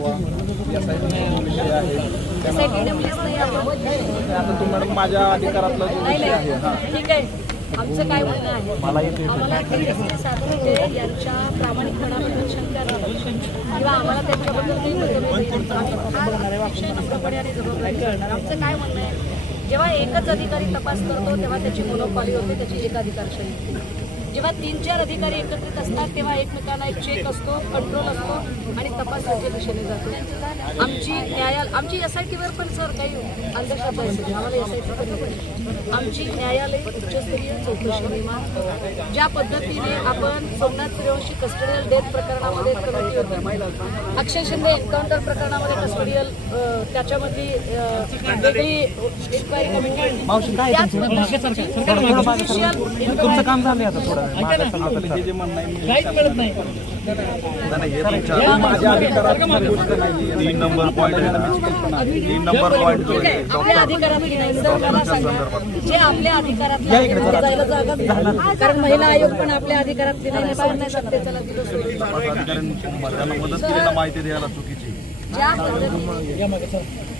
या साईडला विषय आहे. त्यानंतर आता तो मॅडम माझ्या अधिकारातला जो नाही विषय आहे हा. नाही ठीक आहे आमचं काय म्हणणं आहे आम्हाला सातपुते यांच्या प्रामाणिकपणाबद्दल शंका नाही किंवा आम्हाला त्यांच्याबद्दल काही. हा नम्रपणे आणि जबाबदारी करणार. आमचं काय म्हणणं आहे? जेव्हा एकच अधिकारी तपास करतो तेव्हा त्याची मोनोपॉली होते त्याची एकाधिकारशाही जेव्हा तीन चार अधिकारी एकत्रित असतात तेव्हा एकमेकांना एक चेक असतो कंट्रोल असतो आणि तपास योग्य दिशेने जातो. आमची न्यायालय आमची एस आय टीवर पण सर काही अंधश्रद्धा आहे आम्हाला एस आय टी पण. आमची न्यायालय उच्चस्तरीय चौकशी नेमा ज्या पद्धतीने आपण सोमनाथ सूर्यवंशी कस्टडियल डेथ प्रकरणामध्ये कमिटी होती. अक्षय शिंदे एन्काउंटर प्रकरणामध्ये कस्टडियल त्याच्यामध्ये वेगळी इन्क्वायरी कमिटी त्याच हे जे म्हणणं काहीच नाही नाही, हे अधिकारात नाही तीन नंबर पॉईंट आहे ना तीन नंबर पॉईंट जो आहे आपल्या अधिकारातली नाही मला सांगा जे आपल्या तिथे जायला नाही. कारण महिला आयोग पण आपल्या नाही बाहेर नाही त्याला दिलं सोडून तपास अधिकाऱ्यांनी त्यांना मदत केली ना माहिती द्यायला चुकीची ज्या पद्धतीने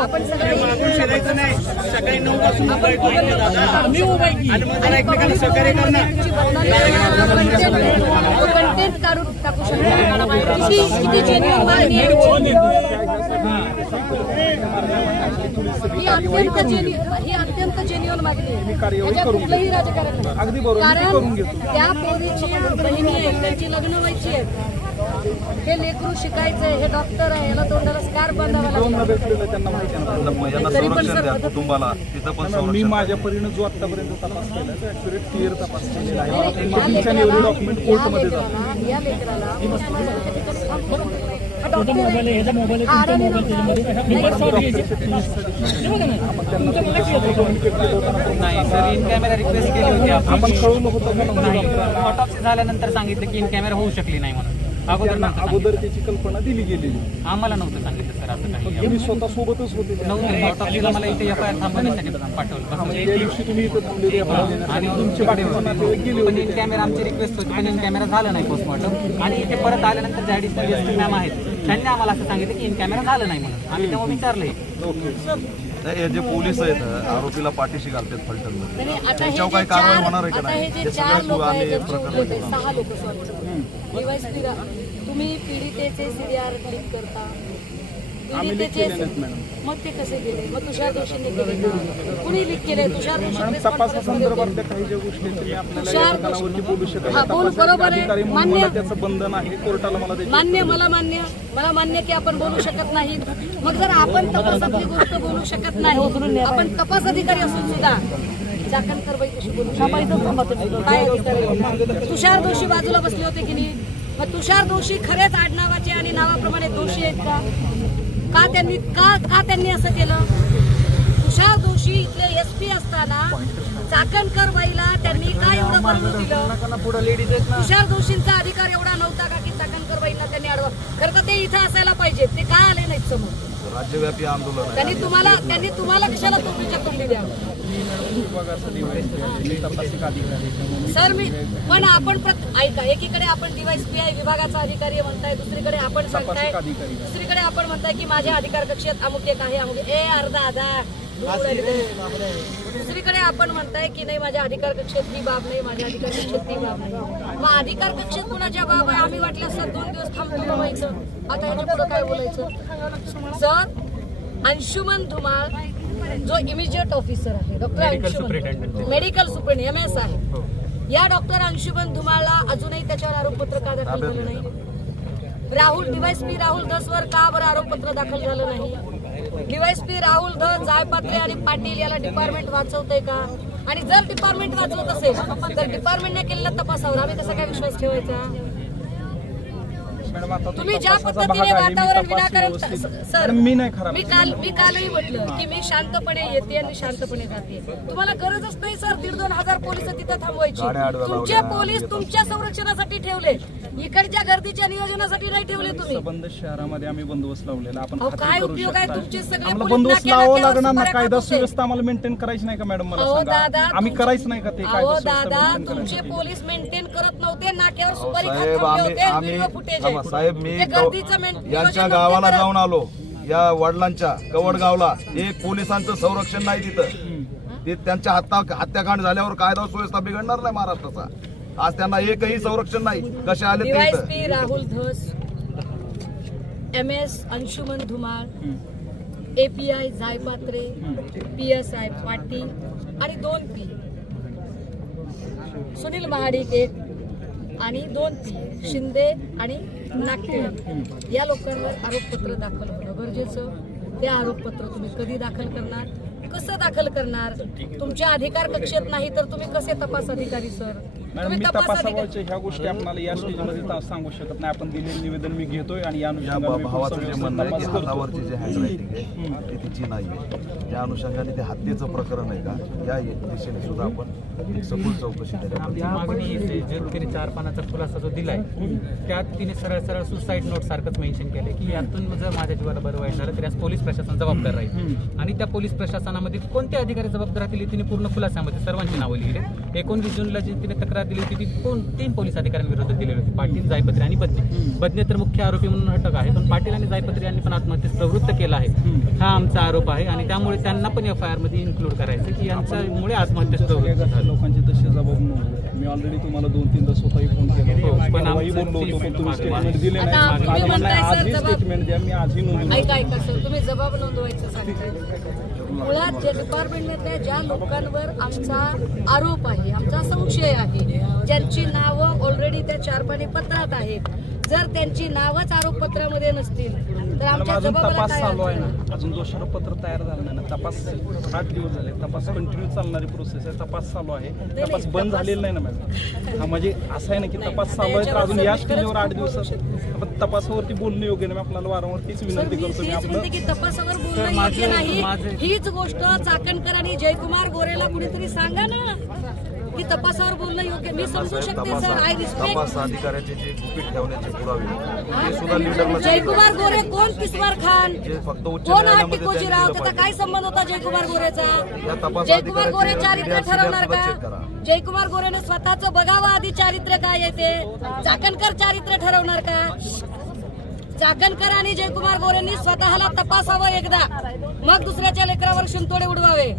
आपण सगळे सकाळी नऊ पासून मी उभा. आणि एकमेकांना सहकार्य कंटेंट काढून टाकू शकतो. ही अत्यंत genuine- ही अत्यंत जेन्युअन मागणी आहे. त्याच्यात कुठलंही राजकारण नाही. अगदी बरोबर, मी करून कारण घेतो. त्या पोरीची बहिणी आहेत त्यांची लग्न व्हायची आहेत हे लेकरू शिकायचंय हे डॉक्टर आहे याला तोंडाला स्कार बांधावा लागतो आहे. तरी पण सर कुटुंबाला. तिथं पण मी माझ्या परीनं जो आतापर्यंत तपास केला तो ऍक्युरेट क्लिअर तपास केलेला आहे. डॉक्युमेंट कोर्टमध्ये या लेकराला सर इन कॅमेरा रिक्वेस्ट केली होती आपण कळवलं होतं नाही? ऑटोप्सी झाल्यानंतर सांगितलं की इन कॅमेरा होऊ शकली नाही म्हणून. अगोदर अगोदर त्याची कल्पना दिली गेलेली. सांगितलं. आम्हाला नव्हतं सांगितलं सर असं काही. तुम्ही स्वतः सोबतच होते. त्या. नव्हतं ऑटोप्सीला मला इथे एफ आय आर थांबवण्यासाठी पाठवलं. म्हणजे त्या दिवशी तुम्ही इथं थांबलेले आपण. आणि तुमचे गेले पण इन कॅमेरा आमची रिक्वेस्ट होती पण इन कॅमेरा झालं नाही पोस्टमॉर्टम आणि इथे परत आल्यानंतर जे ॲडिशनल एस मॅम आहेत त्यांनी आम्हाला असं सांगितलं की इन कॅमेरा झालं नाही म्हणून. आम्ही तेव्हा विचारलंय. नाही, हे जे पोलीस आहेत आरोपीला पाठीशी घालतात आता हे त्यांच्यावर जे काही कारवाई चार- होणार आहे का नाही? हे जे चार सगळं लोक आम्ही प्रकरण तुम्ही पीडितेचे सीडीआर क्लिक करता? पीडितेचे मग ते कसे गेले? मग तुषार दोषींनी केले का? कुणी लीक केले तुषार मॅडम काही ज्या गोष्टी आहेत, आपल्याला तुषार या ठिकाणावरती बोलू शकत हा, बोल, बरोबर आहे. अधिकारी म्हणून मान्य. मला त्याचं बंधन आहे. कोर्टाला मला त्याची मान्य मला मान्य. मला मान्य की आपण बोलू शकत नाही. मग जर आपण तपासातली गोष्ट बोलू शकत नाही आपण तपास अधिकारी असून सुद्धा चाकणकर बाई कशी बोलू शकतो? काय अधिकारी तुषार दोषी बाजूला बसले होते की नाही? मग तुषार दोषी खरेच आडनावाचे आणि नावाप्रमाणे दोषी आहेत का? का त्यांनी का का त्यांनी असं केलं? तुषार दोषी इथले एस पी असताना चाकणकर बाईला त्यांनी काय एवढं बनवून दिलं? तुषार दोषींचा अधिकार एवढा नव्हता का की चाकणकर बाईंना त्यांनी अडवा खरं तर ते इथं असायला पाहिजे. ते का आले नाहीत समोर? राज्यव्यापी आंदोलन त्यांनी तुम्हाला त्यांनी तुम्हाला कशाला तोंडीच्या तोंडी द्यावं? सर मी पण आपण ऐका एकीकडे आपण डीवायसपी आहे विभागाचा अधिकारी म्हणताय दुसरीकडे आपण सांगताय. दुसरीकडे आपण म्हणताय की माझ्या अधिकार कक्षेत अमुक एक आहे अमुक ए अर्धा आधा दुसरीकडे आपण म्हणताय की नाही माझ्या अधिकार कक्षेत ही बाब नाही माझ्या अधिकार कक्षेत ती बाब नाही. मग अधिकार कक्षेत कुणाच्या बाब आहे? आम्ही वाटलं सर दोन दिवस थांबतो व्हायचं आता याच्यापुढे काय बोलायचं? सर अंशुमन धुमाळ जो इमिजिएट ऑफिसर आहे doctor Anshuman medical superintendent M S आहे. या डॉक्टर अंशुमन धुमाळला अजूनही त्याच्यावर आरोपपत्र का दाखल झालं नाही? राहुल डिवाइस पी राहुल धसवर का बरं आरोपपत्र दाखल झालं नाही? डिवाइस पी राहुल धस जायपात्रे आणि पाटील याला डिपार्टमेंट वाचवतंय का? आणि जर डिपार्टमेंट वाचवत असेल तर डिपार्टमेंटने केलेल्या तपासावर आम्ही कसा काय विश्वास ठेवायचा? मॅडम आता तुम्ही ज्या पद्धतीने आहे. वातावरण विनाकारण सर मी नाही खराब मी काल मी कालही म्हटलं की मी शांतपणे येते आणि शांतपणे जाते तुम्हाला गरजच नाही सर दीड दोन हजार पोलीस तिथं थांबवायची तुमचे पोलीस. तुमच्या संरक्षणासाठी ठेवले इकडच्या गर्दीच्या नियोजनासाठी नाही ठेवले तुम्ही संबंध शहरामध्ये आम्ही बंदोबस्त लावलेला आपण काय करू उपयोग आहे. तुमचे सगळे बंदोबस्त लावावं लागणार ना कायदा. सुव्यवस्था आम्हाला मेंटेन करायची नाही का मॅडम मला सांगा दादा आम्ही करायचं नाही का ते कायदा दादा तुमचे? पोलीस मेंटेन करत नव्हते नाक्यावर सुपारी खात होते व्हिडिओ फुटेज थांबा, साहेब मी यांच्या गावाला. जाऊन आलो. या वडिलांच्या कवडगावला. एक पोलिसांचं संरक्षण नाही तिथं. ते त्यांच्या हत्या हत्याकांड झाल्यावर कायदा सुव्यवस्था बिघडणार नाही महाराष्ट्राचा. आज त्यांना एकही संरक्षण नाही. कसे आले ते Rahul Dhas M S Anshuman Dhumal API Jaipatre P S I Patil आणि दोन पी सुनील महाडिक एक आणि दोन पी शिंदे आणि नागटिळक या लोकांवर आरोपपत्र दाखल होणं गरजेचं. ते आरोपपत्र तुम्ही कधी दाखल करणार? कसं दाखल करणार? तुमच्या अधिकार कक्षेत नाही तर तुम्ही कसे तपास अधिकारी सर? मॅडम मी तपास अधिकारी तपासाबाबतच्या ह्या गोष्टी आपल्याला या स्टेजमध्ये ता- सांगू शकत नाही. आपण दिलेलं निवेदन मी घेतोय आणि या या अनुषंगाने भा- मी पुढचा भावाचं जे म्हणणं आहे की तपास करतो. हातावरची जे हँडरायटिंग आहे ती तिची नाही आहे. त्या अनुषंगाने ते हत्येचं प्रकरण आहे का? या दिशेने सुद्धा आपण एक सखोल चौकशी त्याच्यामध्ये मागणी हीच आहे जो तिने चार पानाचा खुलासा जो दिलाय त्यात तिने सरळ सरळ सुसाईड नोट सारखंच मेन्शन केलंय की यातून जर माझ्या जीवाला बरं वाईट झालं तर यास पोलीस प्रशासन जबाबदार राहील. आणि त्या पोलीस प्रशासनामध्ये कोणते अधिकारी जबाबदार राहतील तिने पूर्ण खुलासामध्ये सर्वांची नावं लिहिली. एकोणवीस जूनला जी तिने तक्रार दिली होती ती कोण तीन पोलीस अधिकाऱ्यांविरुद्ध दिलेली होती. पाटील जायपत्रे आणि बदने. बदने तर मुख्य आरोपी म्हणून अटक आहे पण पाटील आणि जायपत्रे यांनी पण आत्महत्येस प्रवृत्त केला आहे. हा आमचा आरोप आहे आणि त्यामुळे त्यांना पण एफ आय आरमध्ये इन्क्लूड करायचं की यांच्यामुळे आत्महत्येस प्रवृत्त सगळ्या झालं. लोकांचे तसे जबाब नव्हते. मी ऑलरेडी तुम्हाला दोन तीनदा स्वतःही फोन केला. हो, पण आमचं बोललो होतो पण तुम्ही स्टेटमेंट दिले आता नाही आजही स्टेटमेंट द्या मी आजही नोंदवलं ऐका ऐका सर तुम्ही जबाब नोंदवायचं सांगताय. मुळात जे डिपार्टमेंटमधल्या ज्या लोकांवर आमचा आरोप आहे आमचा संशय आहे ज्यांची नावं ऑलरेडी त्या चारपाणी पत्रात आहेत. जर त्यांची नावच आरोपपत्रामध्ये नसतील आमच्या अजून जबाबाला तपास काय चालू आहे अर्थ ना अजून दोषारोपपत्र तयार झालं नाही ना. तपास आठ दिवस झाले. तपास कंटिन्यू चालणारी प्रोसेस आहे. तपास चालू आहे. तपास बंद झालेला नाही ना मॅडम हा म्हणजे असं आहे ना की तपास चालू आहे तर अजून या मी स्टेजवर आठ दिवसात आपण तपासावरती बोलणं योग्य नाही. आपल्याला वारंवार तीच सर, विनंती मी करतो मी आपलं की तपासावर बोलणं योग्य नाही. हीच गोष्ट चाकणकर आणि जयकुमार गोरेला कुणीतरी सांगा ना. की तपासावर बोलणं योग्य मी समजू शकते सर. आय रिस्पेक्ट तपास अधिकाऱ्याचे जे गुपित ठेवण्याचे पुरावे ते सुद्धा लिडरला जयकुमार गोरे कोण? किस्मार खान. फक्त कोण हा टिकोजी राव त्याचा. काय संबंध होता जयकुमार गोरेचा? जयकुमार गोरे चारित्र्य ठरवणार का. जयकुमार गोरेने स्वतःच बघावं आधी चारित्र्य काय आहे ते. चाकणकर चारित्र्य ठरवणार का? चाकणकर आणि जयकुमार गोरेंनी स्वतःला तपासावं एकदा. मग दुसऱ्याच्या लेकरावर शिंतोडे उडवावे.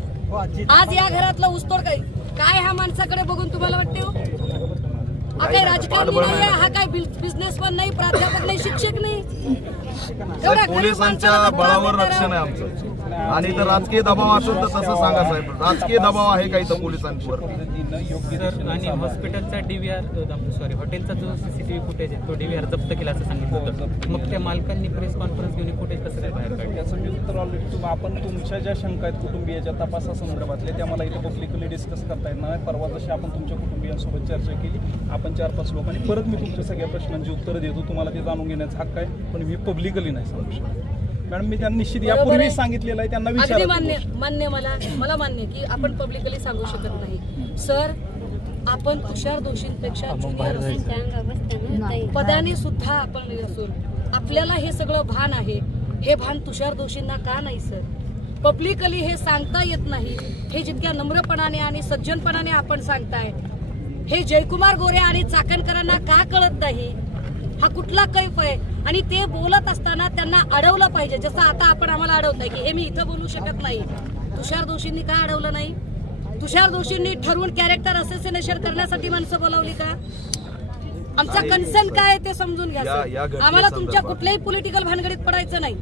आज या घरातलं उस्तोड काय काय ह्या माणसाकडे बघून तुम्हाला वाटते हो? हा काही राजकारणी नाही. हा काही बिझनेसमॅन नाही प्राध्यापक नाही शिक्षक नाही एवढ्या साहेब, गरीब पोलिसांच्या माणसाला बळावर रक्षण आहे आमचं आणि तर राजकीय दबाव असेल तर तसं सांगा साहेब. राजकीय दबाव आहे काही तर दिशेने आणि. हॉस्पिटलचा डीव्हीआर सॉरी हॉटेलचा जो सीसीटीव्ही फुटेज आहे तो डीव्हीआर जप्त केला असं सांगितलं होतं. मग त्या मालकांनी प्रेस कॉन्फरन्स घेऊन फुटेज कसं काय बाहेर काढलं? त्याचं मी उत्तर ऑलरेडी तुम्ही आपण तुमच्या ज्या शंका आहेत कुटुंबियाच्या तपासासंदर्भातल्या त्या मला इथं पब्लिकली डिस्कस करता नाही. परवा जशी आपण तुमच्या कुटुंबियांसोबत चर्चा केली आपण चार पाच लोकांनी परत मी तुमच्या सगळ्या प्रश्नांची उत्तरं देतो. तुम्हाला ते जाणून घेण्याचा हक्क आहे पण मी पब्लिकली नाही सांगू शकत. मॅडम मी त्यांना निश्चित यापूर्वी. सांगितलेलं आहे त्यांना अगदी विचारा मान्य गोष्ट. मान्य मला मला मान्य की आपण पब्लिकली सांगू शकत नाही. सर आपण तुषार दोषींपेक्षा ज्युनियर असून पदाने सुद्धा आपण असून आपल्याला हे सगळं भान आहे. हे भान तुषार दोषींना का नाही सर? पब्लिकली हे सांगता येत नाही. हे जितक्या नम्रपणाने आणि सज्जनपणाने आपण सांगताय हे जयकुमार गोरे आणि चाकणकरांना का कळत नाही? हा कुठला कैफ आहे? आणि ते बोलत असताना त्यांना अडवलं पाहिजे. जसं आता आपण आम्हाला अडवताय की हे मी इथं बोलू शकत नाही. तुषार दोषींनी का अडवलं नाही? तुषार दोषींनी ठरवून कॅरेक्टर असेसिनेशन करण्यासाठी माणसं बोलावली का? आमचा कन्सर्न काय आहे ते समजून घ्या आम्हाला तुमच्या कुठल्याही पॉलिटिकल भानगडीत पडायचं नाही.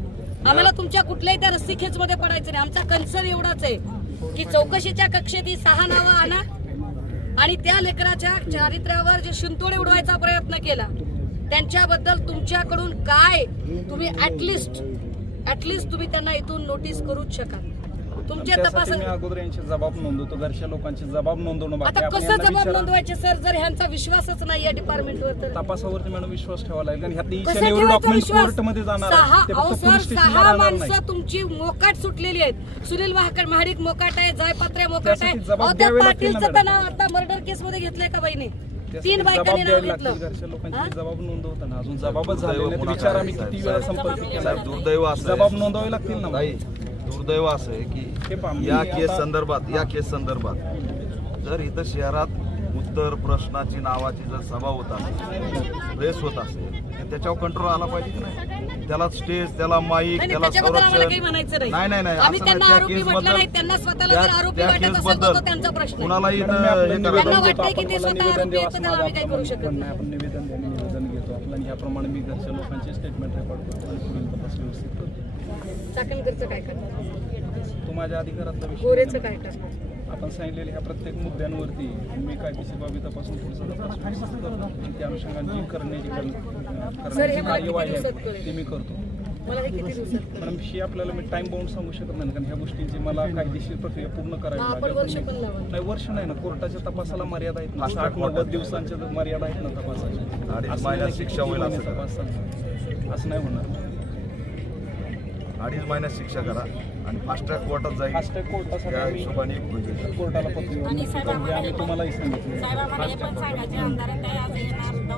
आम्हाला तुमच्या कुठल्याही त्या रस्सी मध्ये पडायचं नाही. आमचा कन्सर्न एवढाच आहे की चौकशीच्या कक्षेत ही सहा नावं आणा आणि त्या लेकराच्या चारित्र्यावर जे शिंतोडे उडवायचा प्रयत्न केला त्यांच्याबद्दल तुमच्याकडून काय तुम्ही ऍटलिस्ट ऍटलिस्ट तुम्ही त्यांना इथून नोटीस करूच शकाल. तुमच्या तपासा अगोदर यांचे जबाब नोंदवतो घरच्या लोकांचे जबाब नोंदवणं आता कसं जबाब नोंदवायचे सर जर ह्यांचा विश्वासच नाही या डिपार्टमेंटवर तर. तपासावरती मॅडम विश्वास ठेवा लागेल कारण ह्यातली एवढे डॉक्युमेंट जाणार सहा सर सहा माणसं तुमची मोकाट सुटलेली आहेत. सुनील महाकड महाडिक मोकाट आहे जयपात्रे मोकाट आहे. पाटीलचं आता मर्डर केस मध्ये घेतलंय का बाईने? तीन जबाब बायकांनी नाव घेतलं. हा? जबाब नोंदवताना. अजून जबाबच झाले दुर्दैव नाही. पुन्हा विचारा काय मी साहेब, किती वेळा साहेब. संपर्क केला? साहेब दुर्दैव असं जबाब आहे नोंदवावे लागतील ना दुर्दैव असं आहे हे पहा, की मी या आता- केस संदर्भात या केस संदर्भात जर इथं शहरात उत्तर प्रश्नाची नावाची जर सभा होत असेल प्रेस होत असेल तर त्याच्यावर कंट्रोल आला पाहिजे की नाही? त्याला स्टेज त्याला माईक नाही, त्याला त्याच्याबद्दल आम्हाला काही संरक्षण म्हणायचं नाही. नाही नाही नाही आम्ही असं त्यांना नाही. त्या आरोपी केसबद्दल- म्हटलं नाही, त्यांना स्वतःला त्या- जर आरोपी त्या वाटत असेल तर केसबद्दल तो त्यांचा प्रश्न आहे. कुणालाही इथं हे निवेदन करायला त्यांना देतो. वाटतंय की आपण ते मला स्वतः निवेदन आरोपी द्यावं आहेत, असं तर त्याला आम्ही काही करू शकत आहे. आपण निवेदन द्या, मी निवेदन घेतो आपलं आणि ह्याप्रमाणे मी घरच्या लोकांचे स्टेटमेंट रेकॉर्ड करतो आणि पुढील तपास व्यवस्थित करतो चाकणकरचं काय करणार तो माझ्या अधिकारातला विषय गोरेचं काय करणार आपण सांगितलेल्या ह्या प्रत्येक मुद्द्यांवरती मी कायदेशीर बाबी तपासून पुढचा त्या अनुषंगाने जी करण्याची हे करण्याची कार्यवाही आहे? ते मी करतो मला हे आपल्याला मी टाइम बाउंड सांगू शकत नाही कारण ह्या गोष्टींची मला कायदेशीर प्रक्रिया पूर्ण करावी आपण लागेल. नाही वर्ष नाही ना कोर्टाच्या तपासाला मर्यादा आहेत ना track नव्वद. दिवसांच्या मर्यादा आहेत ना की शिक्षा होईल. तपास. असं नाही होणार अडीच महिन्यात शिक्षा करा आणि फास्ट ट्रॅक कोर्टात जाईल. फास्टॅग त्या कोर्टासाठी आम्ही हिशोबाने कोर्टाला पत्र आणि साहेब म्हणजे आम्ही आम्हाला तुम्हालाही सांगितलं. साहेब आम्हाला हे पण सांगायचे आमदार ते आज येणार दौऱ्यावर येणार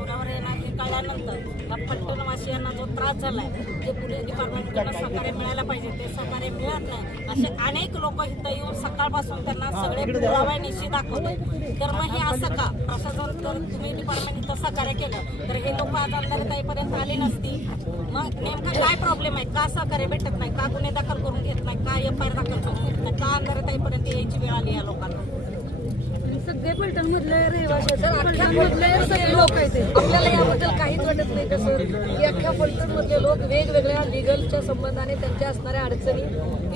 कळल्यानंतर या पट्टणवासियांना जो त्रास झालाय जे पोलीस डिपार्टमेंटकडनं सहकार्य मिळायला पाहिजे ते सहकार्य मिळत नाही. असे अनेक लोक इथं येऊन सकाळपासून त्यांना सगळे पुरावे निश्चित दाखवते तर मग हे असं का? प्रशासन जर तुम्ही डिपार्टमेंट इथं सहकार्य केलं तर हे लोक आज आमदार ताईपर्यंत आले नसती मग नेमका काय प्रॉब्लेम आहे? का सहकार्य भेटत नाही? का गुन्हे दाखल करून घेत नाही? का एफ आय आर दाखल करून घेत नाही? का आमदार ताईपर्यंत यायची वेळ आली या लोकांना? सगळे पलटण मधले रहिवासी सर अख्ख्या सगळे लोक आहेत ते. आपल्याला याबद्दल काहीच वाटत नाही कसं की अख्ख्या पलटण मधले लोक वेगवेगळ्या लिगलच्या संबंधाने त्यांच्या असणाऱ्या अडचणी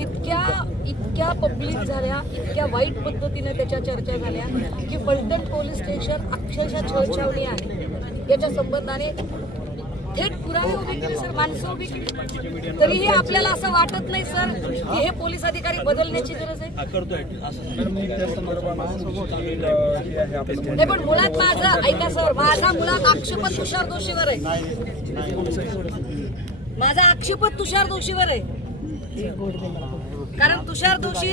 इतक्या इतक्या पब्लिक झाल्या इतक्या वाईट पद्धतीने त्याच्या चर्चा झाल्या की पलटण पोलीस स्टेशन अक्षरशः छळछावणी आहे. याच्या संबंधाने थेट पुरावे उभे केले सर माणसं उभी केली. तरीही आपल्याला असं वाटत नाही सर की हे पोलीस अधिकारी बदलण्याची गरज आहे. नाही पण मुळात माझं ऐका सर माझा मुळात आक्षेपत तुषार दोषीवर आहे. माझा आक्षेपत तुषार दोषीवर आहे. कारण तुषार दोषी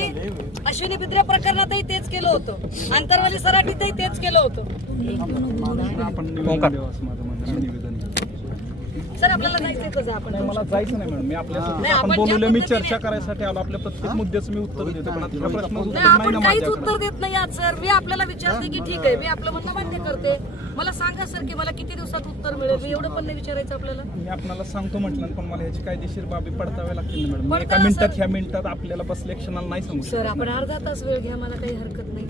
अश्विनी बिद्रे प्रकरणातही तेच केलं होतं. आंतरवाली सराटीतही तेच केलं होतं. सर आपल्याला जायचंय कसं? आपण नाही मला जायचं नाही मॅडम. मी आपल्यासाठी नाही, आपण आपण ज्या बोलवलं मी पद्धतीने- चर्चा करायसाठी आलो. आपल्या प्रत्येक मुद्द्याचं मी उत्तर देतो पण आता ह्या प्रश्नाचं उत्तर नाही नाही आपण काहीच माझ्याकडे. उत्तर देत नाही आज सर. मी आपल्याला विचारते की ठीक आहे. मी आपलं म्हणणं मान्य करते. मला सांगा सर की मला किती दिवसात उत्तर मिळेल? मी एवढं पण नाही विचारायचं आपल्याला. मी आपल्याला सांगतो म्हटलं पण मला ह्याची कायदेशीर बाबी पडताव्या लागतील ना मॅडम. मी एका मिनिटात सर. ह्या मिनिटात आपल्याला बसल्या क्षणाला नाही सांगू सर. आपण अर्धा तास वेळ घ्या मला काही हरकत नाही.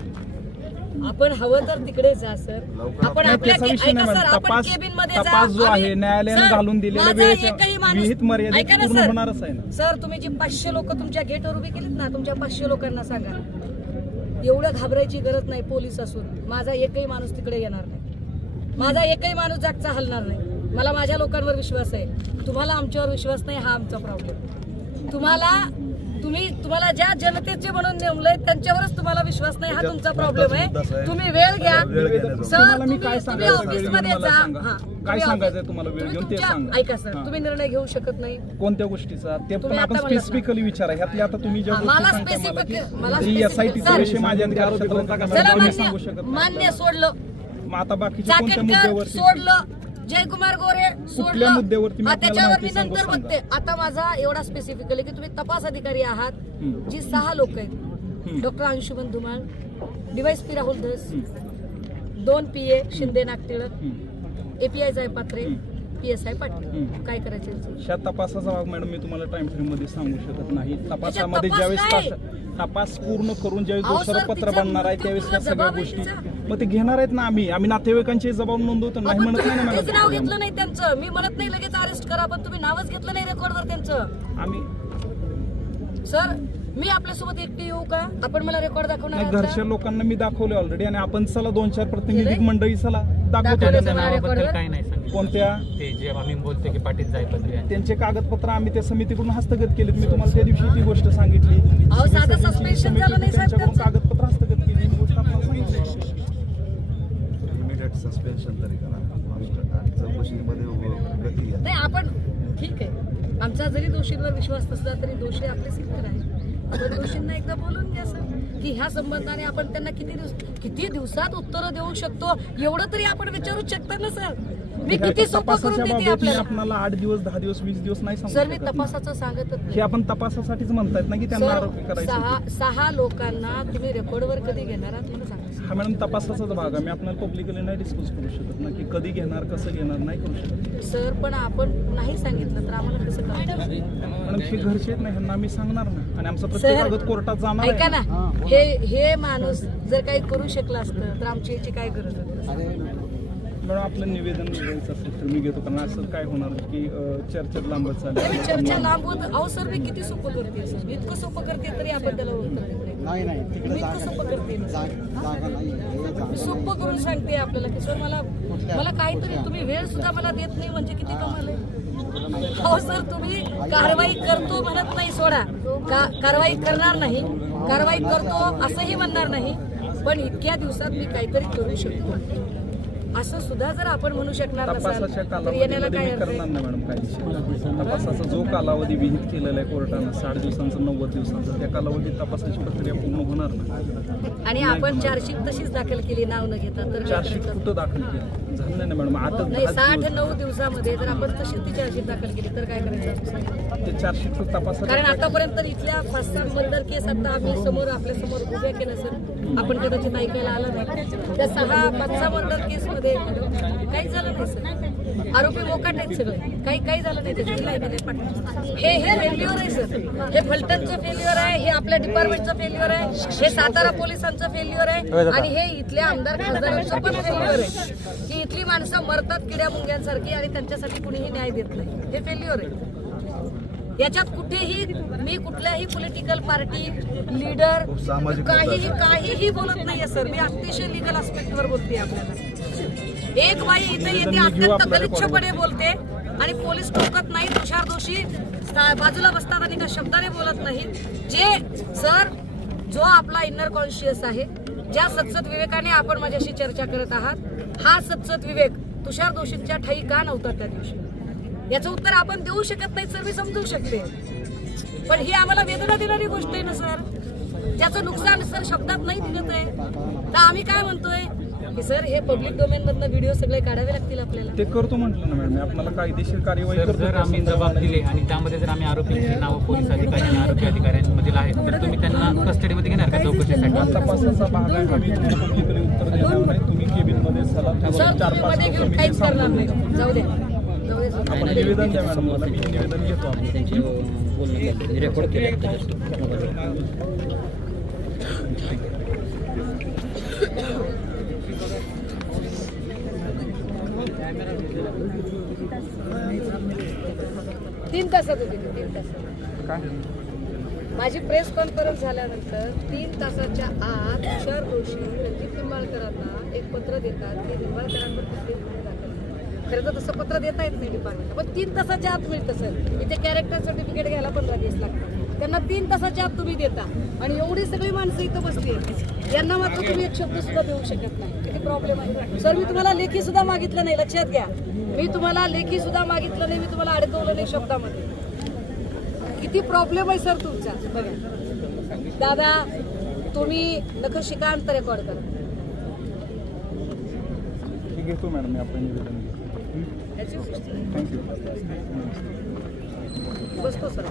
आपण हवं तर तिकडे जा सर. आपण आपल्या त्याचा विषय ऐका नाही सर मॅडम. आपण तपास- केबिनमध्ये जा तपास जो आम्ही- आहे, न्यायालयाने सर, घालून दिलेल्या माझा वेळेच्या एकही माणूस- विहित मर्यादेत ऐका ना, पूर्ण सर. होणारच आहे ना. सर तुम्ही जी पाचशे लोक तुमच्या गेटवर उभी केलीत ना तुमच्या पाचशे लोकांना सांगा. एवढं घाबरायची गरज नाही पोलीस असून माझा एकही माणूस तिकडे येणार नाही. माझा एकही माणूस जागचा हलणार नाही. मला माझ्या लोकांवर विश्वास आहे. तुम्हाला आमच्यावर विश्वास नाही हा आमचा प्रॉब्लेम तुम्हाला तुम्ही तुम्हाला ज्या जनतेचे म्हणून नेमलंय त्यांच्यावरच तुम्हाला विश्वास नाही हा तुमचा प्रॉब्लेम आहे तुम्ही वेळ घ्या. सर तुम्ही सांगायचं ऑफिसमध्ये मला जा सांगा. हा काय ऑफिस- तुम्हाला वेळ घेऊन ते सांगा. ऐका सर. तुम्ही निर्णय घेऊ शकत नाही कोणत्या गोष्टीचा ते पण तुम्ही आपण. स्पेसिफिकली विचारा ह्यातली आता तुम्ही ज्या गोष्टी मला सांगताय मला. विषय माझ्या सांगू मान्य शकत नाही. मान्य सोडलं मग आता बाकीच्या कोणत्या चाकणकर मुद्द्यावरती सोडलं जयकुमार गोरे सोडलं मुद्द्यावरती मी हा, आपल्याला त्याच्यावर मी सांगू नंतर सांगा. बघते आता माझा एवढा स्पेसिफिकली की तुम्ही तपास अधिकारी आहात. जी सहा लोक आहेत. Doctor Anshuman Dhumal DYS P Rahul Dhas दोन P A Shinde Nagtilak. API Jaipatre P S I Patil. काय करायचं यांचं? ह्या तपासाचा भाग मॅडम मी तुम्हाला टाइम फ्रेममध्ये सांगू शकत नाही तपासामध्ये तपास ज्यावेळेस काय? तास- तपास पूर्ण करून ज्यावेळेस अहो, सर, पत्र तिचा बनणार आहे त्यावेळेस ह्या सगळ्या जबाब आहे गोष्टी तिचा. मग ते घेणार आहेत ना आम्ही आम्ही नातेवाईकांचे जबाब नोंदवतो नाही आपण म्हणत नाही ना तुम्ही तेच नाव घेतलं नाही त्यांचं मी म्हणत नाही लगेच अरेस्ट करा पण तुम्ही नावच घेतलं नाही रेकॉर्डवर त्यांचं आम्ही सर मी आपल्यासोबत एकटी येऊ का? आपण मला रेकॉर्ड दाखवणार आहात का? घरच्या लोकांना मी दाखवले ऑलरेडी आणि आपण चला दोन चार प्रतिनिधिक केलंय? मंडळी चला दाखवतो दाखवलं त्यांच्या तुम्हाला नावाबद्दल रेकॉर्डवर? काही नाही सांगितलं. कोणत्या? ते जे आम्ही बोलतो की पाटील जायपत्री आहे. त्यांचे कागदपत्र आम्ही त्या समितीकडून हस्तगत केलेत. मी तुम्हाला त्या दिवशी ती गोष्ट सांगितली. अहो, साधं समिती- suspension झालं नाही साहेब त्यांच्याकडून त्यांचं. कागदपत्र हस्तगत केली. ही गोष्ट आपल्याला सांगितली. इमिडिएट सस्पेन्शन तरी करा. मास्टर आणि चौकशीमध्ये गती घ्या नाही आपण ठीक आहे. आमचा जरी दोषींवर विश्वास नसला तरी दोषी आपले सिद्ध आहे आपण दोषींना एकदा बोलून घ्या सर. की ह्या संबंधाने आपण त्यांना किती दिवस किती दिवसात उत्तरं देऊ शकतो? एवढं तरी आपण विचारू शकता ना सर? मी किती सोपं करून देते आपल्याला? आपल्याला आठ दिवस दहा दिवस वीस दिवस नाही सांगू सर मी शकत. तपासाचं सांगतच हे आपण तपासासाठीच म्हणतायत ना की त्यांना सर आरोपी करायचं सहा सहा लोकांना तुम्ही रेकॉर्डवर कधी घेणार आहात? मला सांगा हा मॅडम तपासाचाच भाग आहे. मी आपल्याला पब्लिकली नाही डिस्कस करू शकत ना की कधी घेणार कसं घेणार नाही करू शकत. सर पण आपण नाही सांगितलं तर आम्हाला कसं कळणार मॅडम हे घरचे आहेत ना ह्यांना आम्ही सांगणार ना. आणि आमचा प्रत्येक सर, कागद कोर्टात जाणार ऐका आहे ना. हे हे माणूस जर काही करू शकला असतं तर आमची याची काय गरज होती? मॅडम आपलं निवेदन द्यायचं असेल तर मी घेतो कारण असं काय होणार की अं, चर्चेत लांबत तरी चालली. चर्चा लांब होत अहो सर मी किती सोपं करते सर? इतकं सोपं करते तरी आपण त्याला देत नाही नाही नाही तिकडे मी जागा नाही. हे जागा मी सोपं करून सांगते आपल्याला की सर मला मला काहीतरी तुम्ही वेळ सुद्धा मला देत नाही म्हणजे किती कमाल आहे. हो सर तुम्ही कारवाई करतो म्हणत नाही सोडा. का कारवाई करणार नाही. कारवाई करतो असंही म्हणणार नाही. पण इतक्या दिवसात मी काहीतरी करू शकतो. असं सुद्धा जर आपण म्हणू शकणार नसाल तर येण्याला काय तपासाचा जो कालावधी विहित केलेला आहे कोर्टानं साठ दिवसांचा नव्वद दिवसांचा त्या कालावधीत तपासाची प्रक्रिया पूर्ण होणार आणि आपण चार्जशीट तशीच दाखल केली नाव न घेता तर करायचं? कुठं दाखल केलं? झालं नाही ना मॅडम? आता नाही दहाच साठ दिवस. नऊ दिवसामध्ये जर आपण तशीच ती चार्जशीट दाखल केली तर काय करायचं ते चारशे तपासाच्या कारण आतापर्यंत इथल्या पाच सहा मर्डर केस आता आम्ही समोर आपल्यासमोर उभ्या केल्या सर आपण कदाचित ऐकायला आलं नाही. त्या सहा पाच सहा मर्डर केस मध्ये काही झालं नाही सर. आरोपी मोकाट आहेत सगळे. काही काही झालं नाही त्याची दिलाई दिली पाठवून. हे हे फेल्युअर आहे सर. हे फलटणचं फेल्युअर आहे हे आपल्या डिपार्टमेंटचं फेल्युअर आहे हे सातारा पोलिसांचं फेल्युअर आहे आणि हे इथल्या आमदार खासदारांचं पण फेल्युअर आहे. की इथली माणसं मरतात किड्या मुंग्यांसारखी आणि त्यांच्यासाठी कुणीही न्याय देत नाही. हे फेल्युअर आहे. याच्यात कुठेही मी कुठल्याही पॉलिटिकल पार्टी लीडर काहीही काहीही बोलत नाहीये सर मी अतिशय लिगल वर बोलते आपल्याला. एक बाई इथे येते अत्यंत गलिच्छपणे बोलते आणि पोलीस टोकत नाही तुषार दोषी. बाजूला बसतात आणि एका शब्दाने बोलत नाही. जे सर जो आपला इनर कॉन्शियस आहे ज्या सत्सत विवेकाने आपण माझ्याशी चर्चा करत आहात हा सत्सत विवेक तुषार दोषींच्या ठाई का नव्हता त्या दिवशी? याचं उत्तर आपण देऊ शकत नाही सर मी समजू शकते. पण ही आम्हाला वेदना देणारी गोष्ट आहे ना सर? ज्याचं नुकसान सर शब्दात नाही दिलं आहे. तर आम्ही काय म्हणतोय? की सर हे पब्लिक डोमेन मधनं व्हिडिओ सगळे काढावे लागतील आपल्याला. ते करतो म्हटलं ना मॅडम आपल्याला कायदेशीर कार्यवाही जर आम्ही जबाब दिले आणि त्यामध्ये जर आम्ही आरोपींची नावं पोलीस अधिकारी आणि आरोग्य अधिकाऱ्यांमधील आहेत तर तुम्ही त्यांना कस्टडीमध्ये घेणार का चौकशीसाठी? तपासाचा भाग आहे. हा उत्तर देणार नाही. तुम्ही केबिनमध्ये चला सर तुम्ही मध्ये घेऊन काहीच करणार सांगतो. नाही. जाऊ द्या जाऊ द्या सर. आपण निवेदन द्या मॅडम. मला मी निवेदन घेतो आपण तीन तासात होती ती, तीन तासात. काय? माझी प्रेस कॉन्फरन्स झाल्यानंतर तीन तासाच्या आत तुषार जोशी रणजित निंबाळकरांना एक पत्र देतात. की निंबाळकरांवर कुठले गुन्हे दाखल खरं तर तसं पत्र देता येत नाही डिपार्टमेंट पण तीन तासाच्या आत मिळतं सर इथे कॅरेक्टर सर्टिफिकेट घ्यायला पंधरा दिवस लागतात. त्यांना तीन तासाच्या आत तुम्ही देता. आणि एवढी सगळी माणसं इथं बसली यांना मात्र तुम्ही एक शब्द सुद्धा देऊ शकत नाही. किती प्रॉब्लेम आहे. सर मी तुम्हाला लेखी सुद्धा मागितलं नाही. लक्षात घ्या. मी तुम्हाला लेखी सुद्धा मागितलं नाही. मी तुम्हाला अडकवलं नाही शब्दामध्ये. किती प्रॉब्लेम आहे सर तुमचा बघा दादा तुम्ही नख शिकांत रेकॉर्ड करा. घेतो मॅडम थँक्यू बसतो सर